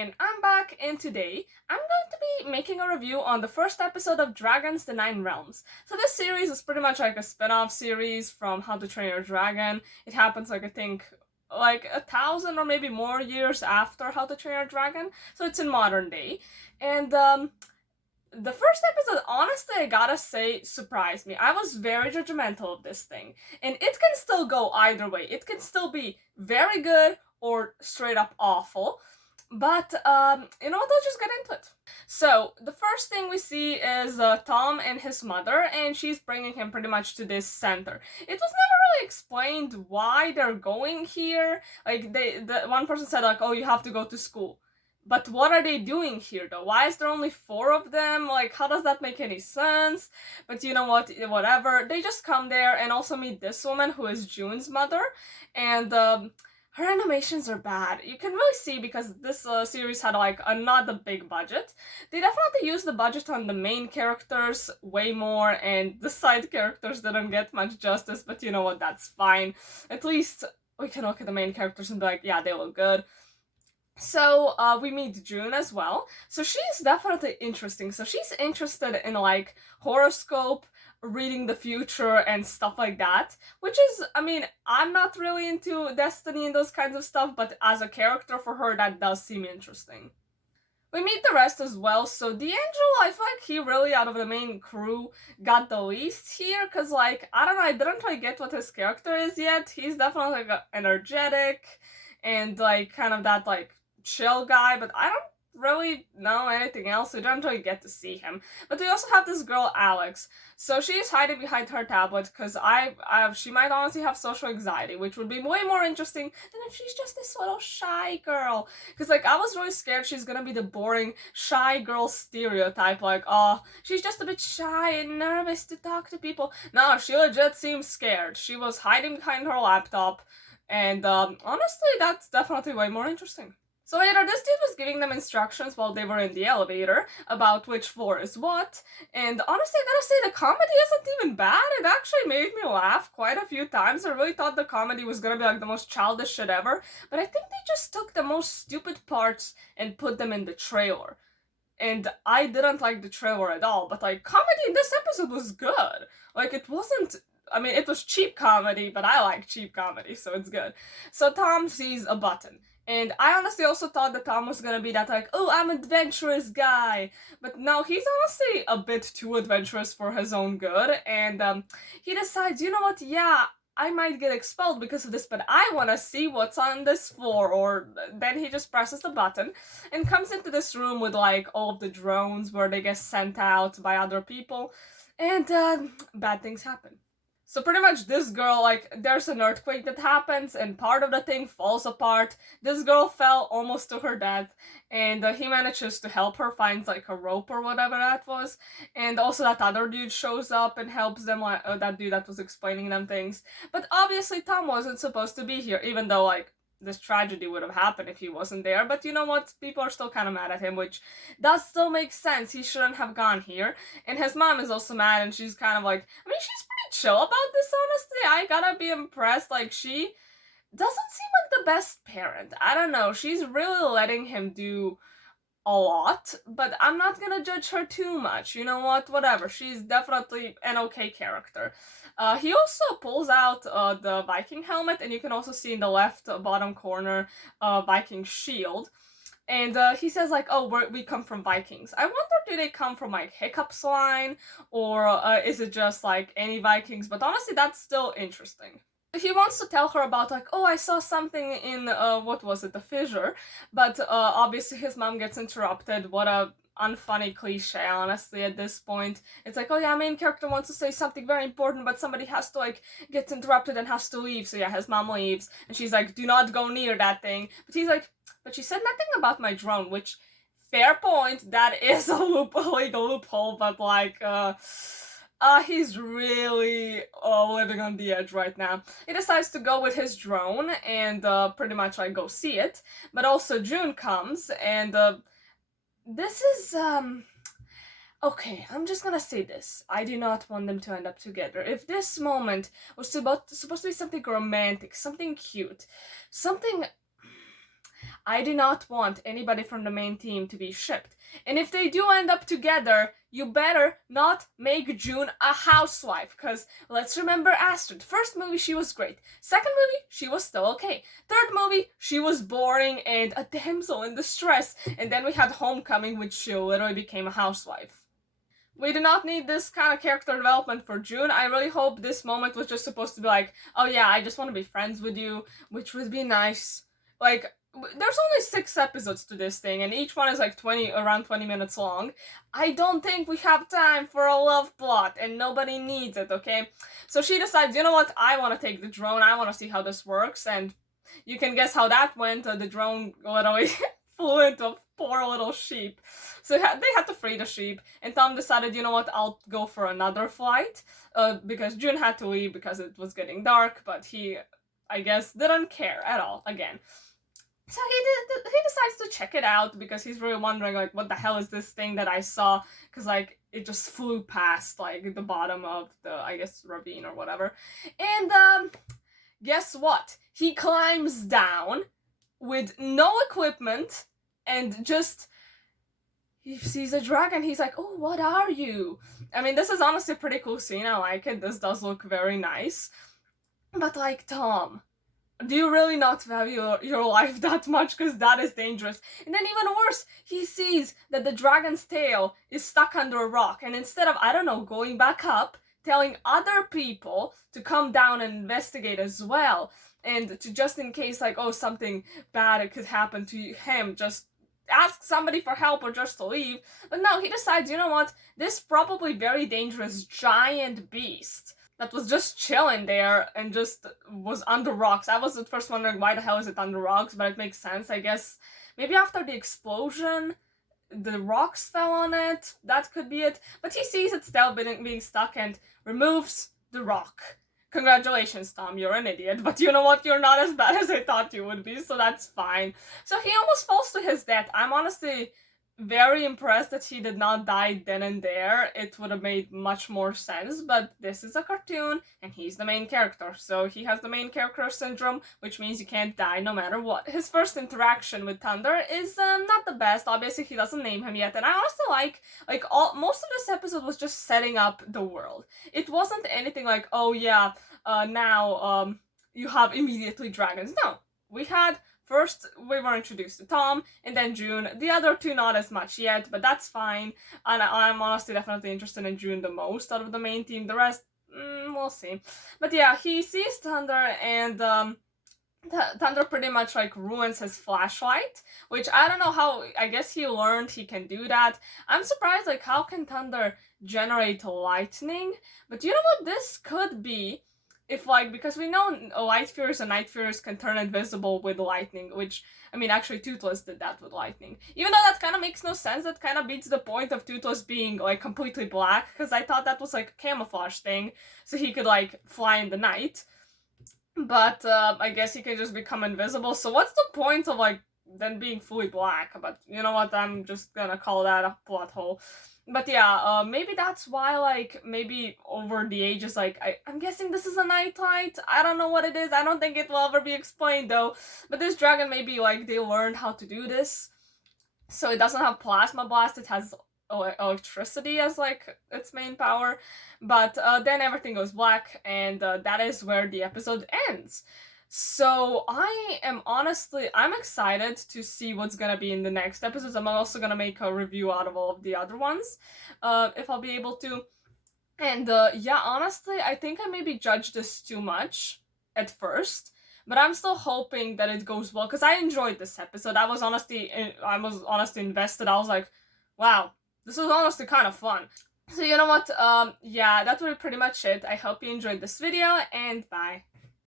and I'm back, and today I'm going to be making a review on the first episode of Dragons: The Nine Realms. So this series is pretty much like a spin-off series from How to Train Your Dragon. It happens I think 1,000 or maybe more years after How to Train Your Dragon, so it's in modern day. And the first episode, honestly, I gotta say, surprised me. I was very judgmental of this thing. And it can still go either way. It can still be very good or straight up awful. But, they'll just get into it. So, the first thing we see is Tom and his mother, and she's bringing him pretty much to this center. It was never really explained why they're going here. The one person said, oh, you have to go to school. But what are they doing here, though? Why is there only 4 of them? How does that make any sense? But you know what? Whatever. They just come there and also meet this woman who is June's mother. And her animations are bad. You can really see because this series had not a big budget. They definitely used the budget on the main characters way more, and the side characters didn't get much justice. But you know what? That's fine. At least we can look at the main characters and be like, yeah, they look good. So, we meet June as well. So she's definitely interesting. So she's interested in, horoscope, reading the future, and stuff like that. Which is, I'm not really into destiny and those kinds of stuff, but as a character for her, that does seem interesting. We meet the rest as well. So D'Angelo, I feel like he really, out of the main crew, got the least here. Because, I don't know, I didn't really get what his character is yet. He's definitely, energetic and, kind of that, chill guy, but I don't really know anything else. We don't really get to see him. But we also have this girl, Alex. So she's hiding behind her tablet because she might honestly have social anxiety, which would be way more interesting than if she's just this little shy girl. Because, I was really scared she's gonna be the boring shy girl stereotype, she's just a bit shy and nervous to talk to people. No, she legit seems scared. She was hiding behind her laptop, and honestly, that's definitely way more interesting. So later, this dude was giving them instructions while they were in the elevator about which floor is what, and honestly, I gotta say, the comedy isn't even bad. It actually made me laugh quite a few times. I really thought the comedy was gonna be the most childish shit ever, but I think they just took the most stupid parts and put them in the trailer. And I didn't like the trailer at all, but comedy in this episode was good. It wasn't, it was cheap comedy, but I like cheap comedy, so it's good. So Tom sees a button. And I honestly also thought that Tom was gonna be that oh, I'm an adventurous guy. But no, he's honestly a bit too adventurous for his own good. And he decides, you know what, yeah, I might get expelled because of this, but I want to see what's on this floor. Or then he just presses the button and comes into this room with all of the drones where they get sent out by other people. And bad things happen. So pretty much this girl, there's an earthquake that happens and part of the thing falls apart. This girl fell almost to her death, and he manages to help her, finds a rope or whatever that was. And also that other dude shows up and helps them, that dude that was explaining them things. But obviously Tom wasn't supposed to be here, even though this tragedy would have happened if he wasn't there. But you know what? People are still kind of mad at him, which does still make sense. He shouldn't have gone here. And his mom is also mad, and she's kind of she's pretty chill about this, honestly. I gotta be impressed. She doesn't seem like the best parent. I don't know. She's really letting him do a lot, but I'm not gonna judge her too much. You know what? Whatever. She's definitely an okay character. He also pulls out the Viking helmet, and you can also see in the left bottom corner Viking shield. And he says oh, we come from Vikings. I wonder, do they come from Hiccup's line, or is it just any Vikings? But honestly, that's still interesting. He wants to tell her about oh, I saw something in what was it, the fissure, but obviously his mom gets interrupted. What a unfunny cliche, honestly, at this point. It's oh yeah, main character wants to say something very important, but somebody has to gets interrupted and has to leave. So yeah, his mom leaves, and she's do not go near that thing. But he's but she said nothing about my drone, which, fair point, that is a legal loophole, but he's really living on the edge right now. He decides to go with his drone and pretty much go see it. But also June comes, and this is okay, I'm just gonna say this. I do not want them to end up together. If this moment was supposed to be something romantic, something cute, something I do not want anybody from the main team to be shipped. And if they do end up together, you better not make June a housewife, because let's remember Astrid. First movie, she was great. Second movie, she was still okay. Third movie, she was boring and a damsel in distress. And then we had Homecoming, which she literally became a housewife. We do not need this kind of character development for June. I really hope this moment was just supposed to be like, oh yeah, I just want to be friends with you, which would be nice. Like, there's only 6 episodes to this thing, and each one is like around 20 minutes long. I don't think we have time for a love plot, and nobody needs it, okay? So she decides, you know what, I want to take the drone, I want to see how this works, and you can guess how that went. The drone literally flew into a poor little sheep. So they had to free the sheep, and Tom decided, you know what, I'll go for another flight, because June had to leave because it was getting dark, but he, I guess, didn't care at all, again. So he decides to check it out because he's really wondering, like, what the hell is this thing that I saw? Because, like, it just flew past, like, the bottom of the, I guess, ravine or whatever. And, guess what? He climbs down with no equipment and just... he sees a dragon. He's like, oh, what are you? I mean, this is honestly a pretty cool scene. I like it. This does look very nice. But, like, Tom... do you really not value your life that much? Because that is dangerous. And then even worse, he sees that the dragon's tail is stuck under a rock. And instead of, I don't know, going back up, telling other people to come down and investigate as well, and to just in case, like, oh, something bad could happen to him, just ask somebody for help or just to leave. But no, he decides, you know what, this probably very dangerous giant beast that was just chilling there and just was under rocks. I was at first wondering why the hell is it under rocks, but it makes sense, I guess. Maybe after the explosion, the rocks fell on it. That could be it. But he sees it still being stuck and removes the rock. Congratulations, Tom, you're an idiot, but you know what, you're not as bad as I thought you would be, so that's fine. So he almost falls to his death. I'm honestly very impressed that he did not die then and there. It would have made much more sense, but this is a cartoon and he's the main character, so he has the main character syndrome, which means you can't die no matter what. His first interaction with Thunder is not the best. Obviously he doesn't name him yet, and I also like most of this episode was just setting up the world. It wasn't anything like, oh yeah, now you have immediately dragons. No, we had first, we were introduced to Tom, and then June. The other two, not as much yet, but that's fine. And I'm honestly definitely interested in June the most out of the main team. The rest, we'll see. But yeah, he sees Thunder, and Thunder pretty much, like, ruins his flashlight, which I don't know how, I guess he learned he can do that. I'm surprised, like, how can Thunder generate lightning? But you know what this could be? If, like, because we know Light Furies and Night Furies can turn invisible with lightning, which, I mean, actually Toothless did that with lightning. Even though that kind of makes no sense, that kind of beats the point of Toothless being, like, completely black, because I thought that was, like, a camouflage thing, so he could, like, fly in the night. But, I guess he can just become invisible, so what's the point of, like, then being fully black? But, you know what, I'm just gonna call that a plot hole. But yeah, maybe that's why, like, maybe over the ages, like, I'm guessing this is a nightlight. I don't know what it is. I don't think it will ever be explained, though. But this dragon, maybe, like, they learned how to do this. So it doesn't have plasma blast. It has electricity as, like, its main power. But then everything goes black, and that is where the episode ends. So I'm excited to see what's gonna be in the next episodes. I'm also gonna make a review out of all of the other ones, if I'll be able to. And yeah, honestly, I think I maybe judged this too much at first, but I'm still hoping that it goes well, because I enjoyed this episode. I was honestly invested. I was like, wow, this was honestly kind of fun. So you know what, yeah, that will be pretty much it. I hope you enjoyed this video, and bye.